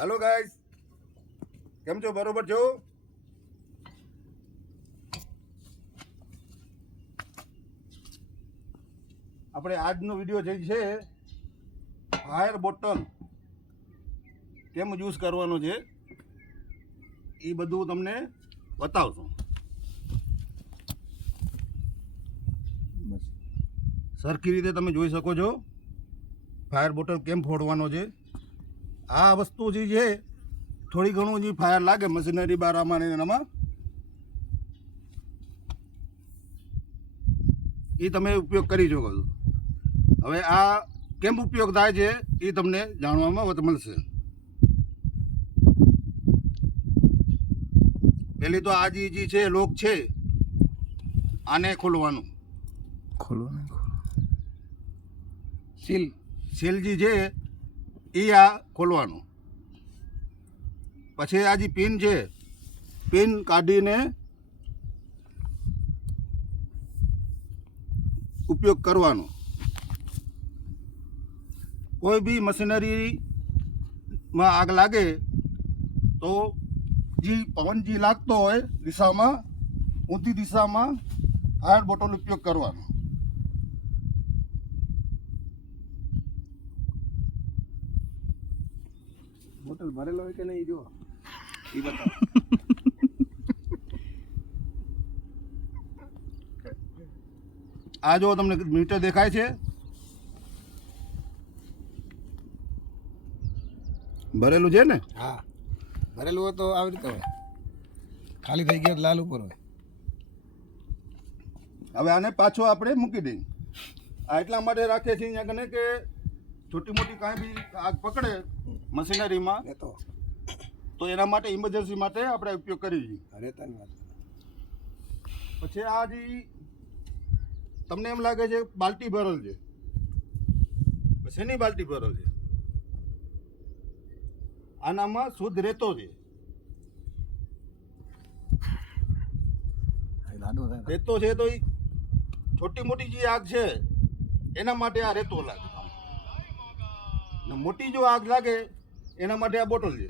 Hello guys, કેમ છો? બરોબર છો? આપણે આજનો વિડીયો જે છે ફાયર બોટલ કેમ યુઝ કરવાનો છે એ બધું તમને બતાવશું. સરખી રીતે તમે જોઈ શકો છો ફાયર બોટલ કેમ ફોડવાનો છે. આ વસ્તુ જે છે થોડી ઘણું જે ફાયર લાગે મશીનરી બારામાં ને એનામાં એ તમે ઉપયોગ કરી શકો છો. હવે આ કેમ ઉપયોગ થાય છે એ તમને જાણવામાં મળશે. પહેલી તો આ જે છે લોક છે આને ખોલવાનું. સીલ જે છે એ આ ખોલવાનું. પછી આ જે પિન છે પિન કાઢીને ઉપયોગ કરવાનો. કોઈ બી મશીનરીમાં આગ લાગે તો જે પવન જે લાગતો હોય દિશામાં ઊંધી દિશામાં ફાયર બોટલ ઉપયોગ કરવાનો. બોટલ ભરેલો હોય કે નહીં જો એ બતાવો. આ જો તમને મીટર દેખાય છે, ભરેલું છે ને? હા, ભરેલું હોય તો આવી રીતે હોય, ખાલી થઈ ગયા લાલ ઉપર હોય. હવે આને પાછો આપણે મૂકી દઈએ. આ એટલા માટે રાખીએ છીએ અહીંયા કને કે છોટી મોટી કાંઈ બી આગ પકડે મશીનરીમાં એ તો એના માટે ઇમરજન્સી માટે આપણે ઉપયોગ કરી છીએ. રહેતાની વાત. પછી આ જે તમને એમ લાગે છે બાલ્ટી ભરેલ છે, શેની બાલ્ટી ભરેલ છે? આનામાં શુદ્ધ રેતો છે. રેતો છે તો એ છોટી મોટી જે આગ છે એના માટે આ રેતો લાગે, મોટી જો આગ લાગે એના માટે આ બોટલ છે.